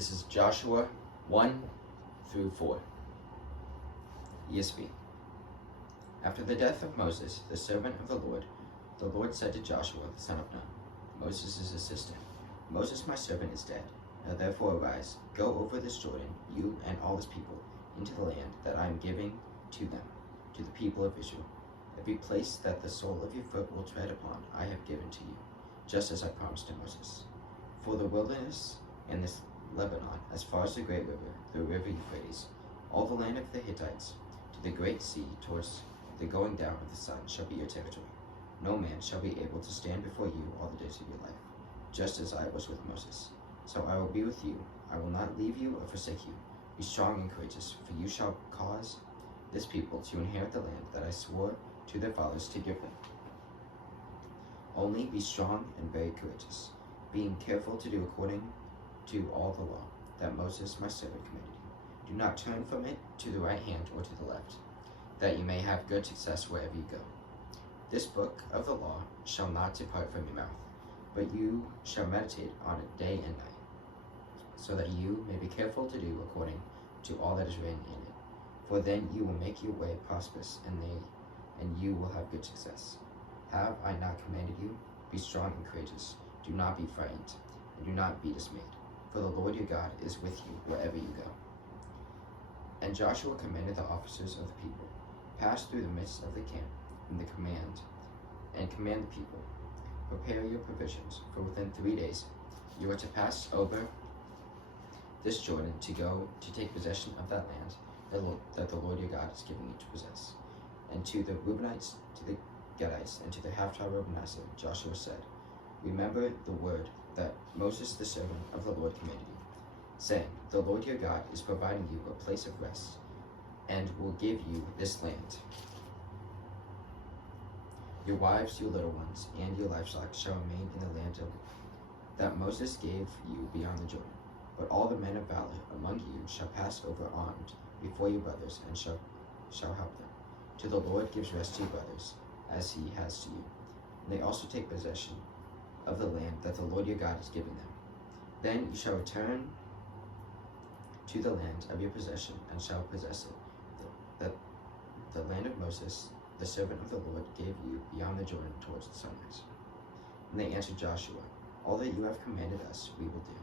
This is Joshua 1 through 4. ESV. After the death of Moses, the servant of the Lord said to Joshua, the son of Nun, Moses' assistant, Moses, my servant, is dead. Now therefore arise, go over this Jordan, you and all this people, into the land that I am giving to them, to the people of Israel. Every place that the sole of your foot will tread upon, I have given to you, just as I promised to Moses. For the wilderness and this Lebanon, as far as the great river, the river Euphrates, all the land of the Hittites, to the great sea, towards the going down of the sun, shall be your territory. No man shall be able to stand before you all the days of your life, just as I was with Moses. So I will be with you. I will not leave you or forsake you. Be strong and courageous, for you shall cause this people to inherit the land that I swore to their fathers to give them. Only be strong and very courageous, being careful to do according to all the law that Moses my servant commanded you. Do not turn from it to the right hand or to the left, that you may have good success wherever you go. This book of the law shall not depart from your mouth, but you shall meditate on it day and night, so that you may be careful to do according to all that is written in it. For then you will make your way prosperous, and you will have good success. Have I not commanded you? Be strong and courageous. Do not be frightened, and do not be dismayed, for the Lord your God is with you wherever you go. And Joshua commanded the officers of the people, pass through the midst of the camp, and command the people, prepare your provisions, for within 3 days you are to pass over this Jordan to go to take possession of that land that the Lord your God is giving you to possess. And to the Reubenites, to the Gadites, and to the half-tribe of Manasseh, Joshua said, remember the word that Moses the servant of the Lord commanded you, saying, the Lord your God is providing you a place of rest, and will give you this land. Your wives, your little ones, and your livestock shall remain in the land that Moses gave you beyond the Jordan. But all the men of valor among you shall pass over armed before your brothers, and shall help them. To the Lord gives rest to your brothers, as he has to you. And they also take possession of the land that the Lord your God is giving them. Then you shall return to the land of your possession, and shall possess it, the land of Moses, the servant of the Lord, gave you beyond the Jordan towards the sunrise. And they answered Joshua, all that you have commanded us we will do.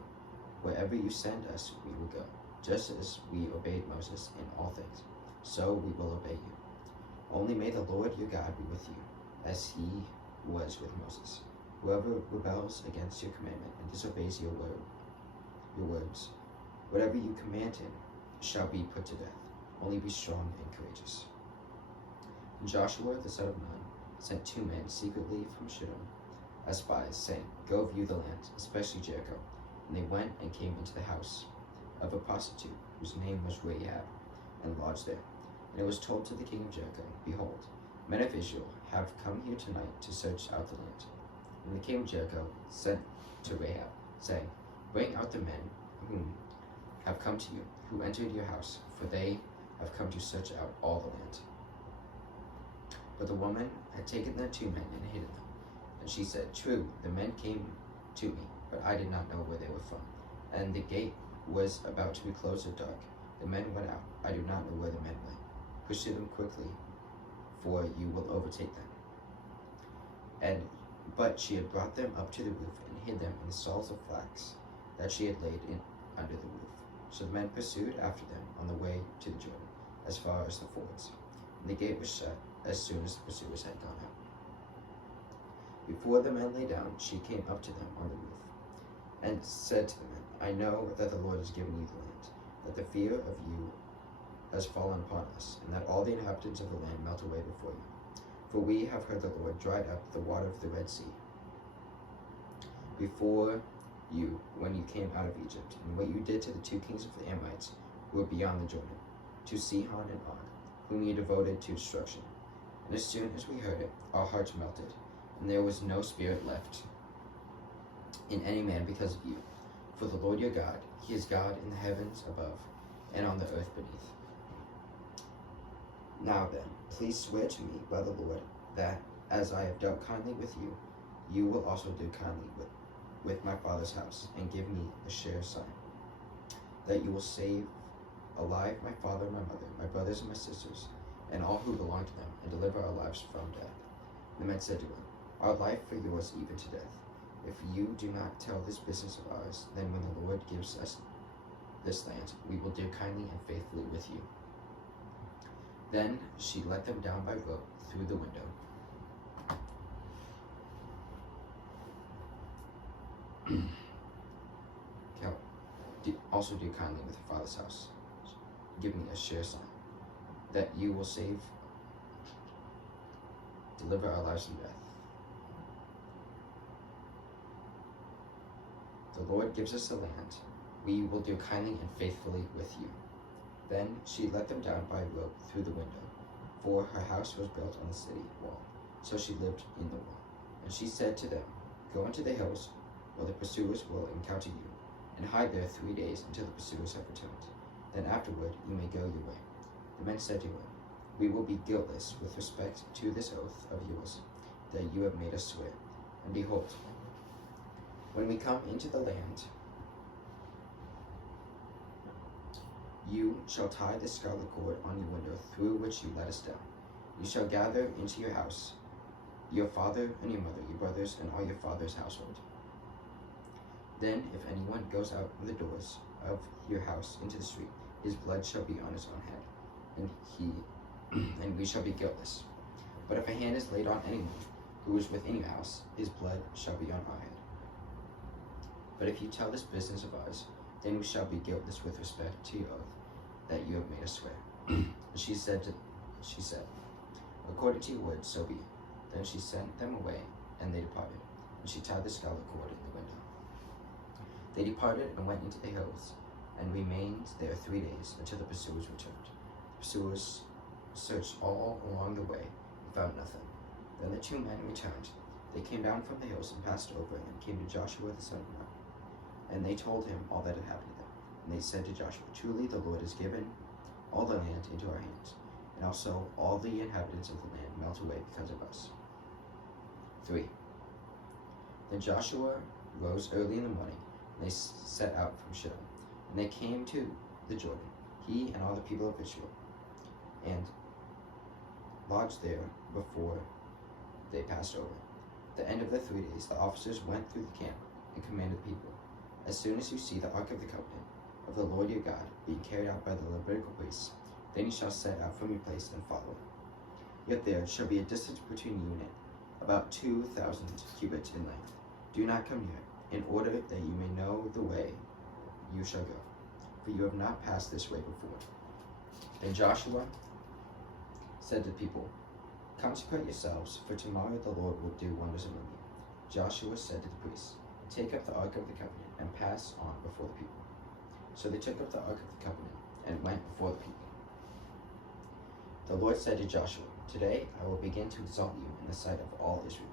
Wherever you send us we will go, just as we obeyed Moses in all things, so we will obey you. Only may the Lord your God be with you, as he was with Moses. Whoever rebels against your commandment and disobeys your words, whatever you command him shall be put to death. Only be strong and courageous. And Joshua the son of Nun sent 2 men secretly from Shittim as spies, saying, go view the land, especially Jericho. And they went and came into the house of a prostitute, whose name was Rahab, and lodged there. And it was told to the king of Jericho, behold, men of Israel have come here tonight to search out the land. And the king of Jericho sent to Rahab, saying, bring out the men whom have come to you, who entered your house, for they have come to search out all the land. But the woman had taken the 2 men and hidden them. And she said, true, the men came to me, but I did not know where they were from. And the gate was about to be closed at dark. The men went out. I do not know where the men went. Pursue them quickly, for you will overtake them. But she had brought them up to the roof and hid them in the stalls of flax that she had laid in under the roof. So the men pursued after them on the way to the Jordan, as far as the fords. And the gate was shut as soon as the pursuers had gone out. Before the men lay down, she came up to them on the roof, and said to the men, I know that the Lord has given you the land, that the fear of you has fallen upon us, and that all the inhabitants of the land melt away before you. For we have heard the Lord dried up the water of the Red Sea before you when you came out of Egypt, and what you did to the 2 kings of the Amorites who were beyond the Jordan, to Sihon and Og, whom you devoted to destruction. And as soon as we heard it, our hearts melted, and there was no spirit left in any man because of you. For the Lord your God, he is God in the heavens above and on the earth beneath. Now then, please swear to me by the Lord that, as I have dealt kindly with you, you will also do kindly with my father's house, and give me a sure sign. that you will save alive my father and my mother, my brothers and my sisters, and all who belong to them, and deliver our lives from death. The men said to him, Our life for yours, even to death. If you do not tell this business of ours, then when the Lord gives us this land, we will deal kindly and faithfully with you. Then she let them down by rope through the window. Also do kindly with your father's house. Give me a sure sign that you will deliver our lives from death. The Lord gives us the land. We will do kindly and faithfully with you. Then she let them down by rope through the window, for her house was built on the city wall. So she lived in the wall. And she said to them, Go into the hills, where the pursuers will encounter you, and hide there 3 days until the pursuers have returned. Then afterward you may go your way. The men said to her, We will be guiltless with respect to this oath of yours that you have made us swear. And behold, when we come into the land, you shall tie the scarlet cord on your window through which you let us down. You shall gather into your house your father and your mother, your brothers, and all your father's household. Then, if anyone goes out of the doors of your house into the street, his blood shall be on his own head, and we shall be guiltless. But if a hand is laid on anyone who is within your house, his blood shall be on our head. But if you tell this business of ours, then we shall be guiltless with respect to your oath that you have made us swear. And she said, According to your word, so be it. Then she sent them away, and they departed. And she tied the scarlet cord in the window. They departed and went into the hills, and remained there 3 days until the pursuers returned. The pursuers searched all along the way and found nothing. Then the 2 men returned. They came down from the hills and passed over, and came to Joshua the son of Nun. And they told him all that had happened to them. And they said to Joshua, Truly the Lord has given all the land into our hands, and also all the inhabitants of the land melt away because of us. 3. Then Joshua rose early in the morning, and they set out from Shittim. And they came to the Jordan, he and all the people of Israel, and lodged there before they passed over. At the end of the 3 days, the officers went through the camp and commanded the people, As soon as you see the ark of the covenant of the Lord your God being carried out by the Levitical priests, then you shall set out from your place and follow it. Yet there shall be a distance between you and it, about 2,000 cubits in length. Do not come near it, in order that you may know the way you shall go, for you have not passed this way before. Then Joshua said to the people, Consecrate yourselves, for tomorrow the Lord will do wonders among you. Joshua said to the priests, Take up the ark of the covenant and pass on before the people. So they took up the ark of the covenant and went before the people. The Lord said to Joshua, Today I will begin to exalt you in the sight of all Israel,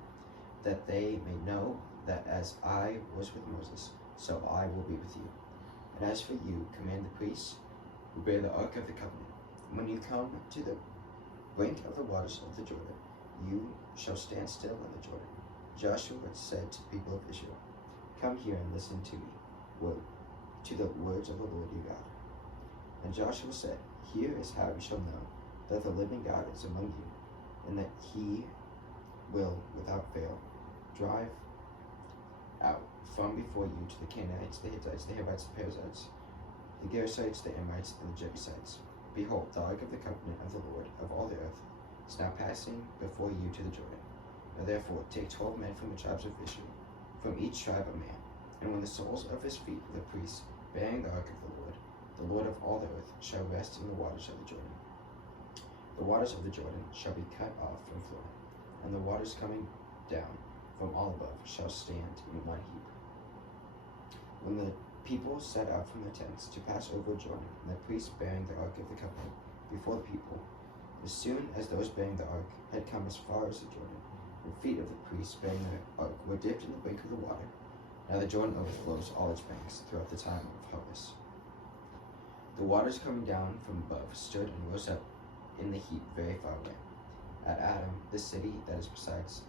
that they may know that as I was with Moses, so I will be with you. And as for you, command the priests who bear the ark of the covenant, when you come to the brink of the waters of the Jordan, you shall stand still in the Jordan. Joshua said to the people of Israel, Come here and listen to me, to the words of the Lord your God. And Joshua said, Here is how you shall know that the living God is among you, and that he will, without fail, drive out from before you to the Canaanites, the Hittites, the Hivites, the Perizzites, the Gerasites, the Amorites, and the Jebusites. Behold, the ark of the covenant of the Lord of all the earth is now passing before you to the Jordan. Now therefore take 12 men from the tribes of Israel, from each tribe a man, and when the soles of his feet of the priests bearing the ark of the Lord of all the earth, shall rest in the waters of the Jordan. The waters of the Jordan shall be cut off from floor, and the waters coming down from all above shall stand in one heap. When the people set out from their tents to pass over Jordan, and the priests bearing the ark of the covenant before the people, as soon as those bearing the ark had come as far as the Jordan, the feet of the priests bearing the ark were dipped in the brink of the water. Now the Jordan overflows all its banks throughout the time of harvest. The waters coming down from above stood and rose up in the heap very far away, at Adam, the city that is besides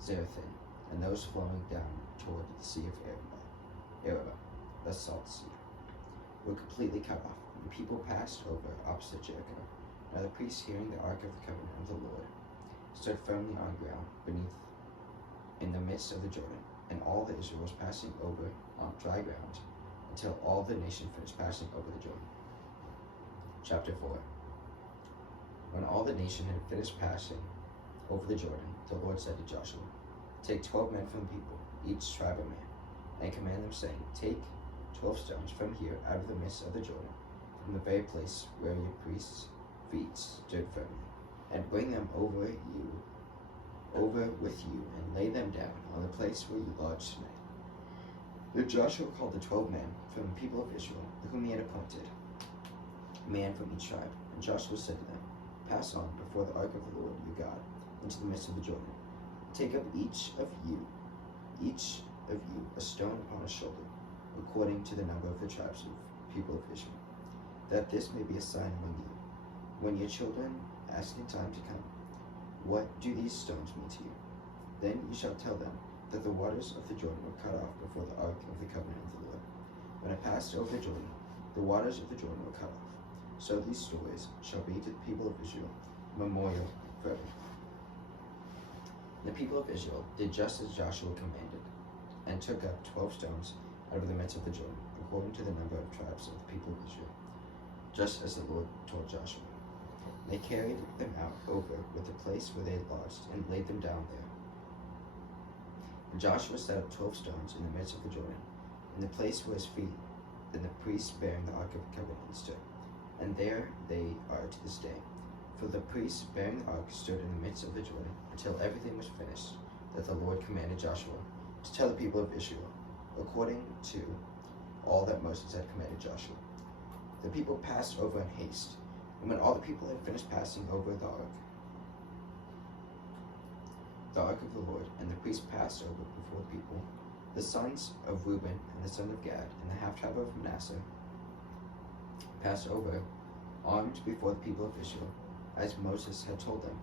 Zarethan, and those flowing down toward the sea of Arabah, the salt sea. were completely cut off. The people passed over opposite Jericho. Now the priests, hearing the ark of the covenant of the Lord, stood firmly on ground beneath in the midst of the Jordan, and all the Israel was passing over on dry ground until all the nation finished passing over the Jordan. Chapter 4. When all the nation had finished passing over the Jordan, the Lord said to Joshua, "Take 12 men from the people, each tribe a man, and command them, saying, Take 12 stones from here out of the midst of the Jordan, from the very place where your priests' feet stood firmly, and bring them over with you, and lay them down on the place where you lodged tonight." Then Joshua called the 12 men from the people of Israel, whom he had appointed, a man from each tribe. And Joshua said to them, "Pass on before the ark of the Lord your God into the midst of the Jordan. Take up each of you a stone upon his shoulder, according to the number of the tribes of people of Israel, that this may be a sign among you. When your children ask in time to come, 'What do these stones mean to you?' then you shall tell them that the waters of the Jordan were cut off before the ark of the covenant of the Lord. When it passed over the Jordan, the waters of the Jordan were cut off. So these stories shall be to the people of Israel a memorial forever." The people of Israel did just as Joshua commanded, and took up 12 stones out of the midst of the Jordan, according to the number of tribes of the people of Israel, just as the Lord told Joshua. They carried them out over with the place where they had lodged, and laid them down there. And Joshua set up 12 stones in the midst of the Jordan, in the place where his feet and the priests bearing the ark of the covenant stood. And there they are to this day. For the priests bearing the ark stood in the midst of the Jordan until everything was finished that the Lord commanded Joshua to tell the people of Israel, according to all that Moses had commanded Joshua. The people passed over in haste, and when all the people had finished passing over the ark of the Lord, and the priests passed over before the people, the sons of Reuben and the son of Gad and the half-tribe of Manasseh passed over, armed before the people of Israel, as Moses had told them,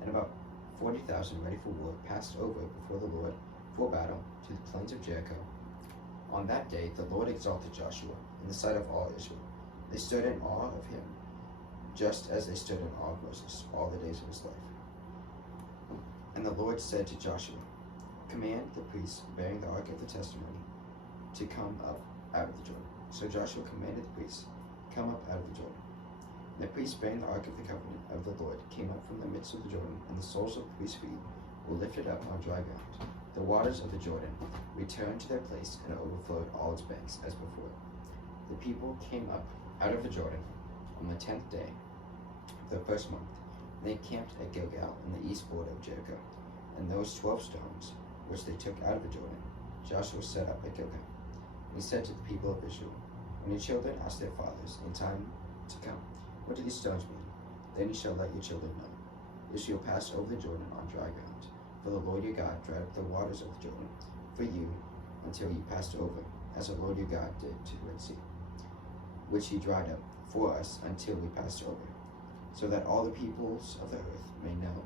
and about 40,000 ready for war passed over before the Lord for battle to the plains of Jericho. On that day the Lord exalted Joshua in the sight of all Israel. They stood in awe of him, just as they stood in awe of Moses all the days of his life. And the Lord said to Joshua, "Command the priests bearing the ark of the testimony to come up out of the Jordan." So Joshua commanded the priests, "Come up out of the Jordan." And the priests bearing the ark of the covenant of the Lord came up from the midst of the Jordan, and the soles of the priests' feet were lifted up on dry ground. The waters of the Jordan returned to their place and overflowed all its banks as before. The people came up out of the Jordan on the 10th day of the first month. They camped at Gilgal in the east border of Jericho, and those 12 stones which they took out of the Jordan, Joshua set up at Gilgal. And he said to the people of Israel, "When your children ask their fathers in time to come, 'What do these stones mean?' then you shall let your children know. Israel passed over the Jordan on dry ground, for the Lord your God dried up the waters of the Jordan for you until you passed over, as the Lord your God did to the Red Sea, which he dried up for us until we passed over, so that all the peoples of the earth may know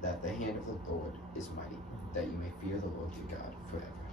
that the hand of the Lord is mighty, that you may fear the Lord your God forever."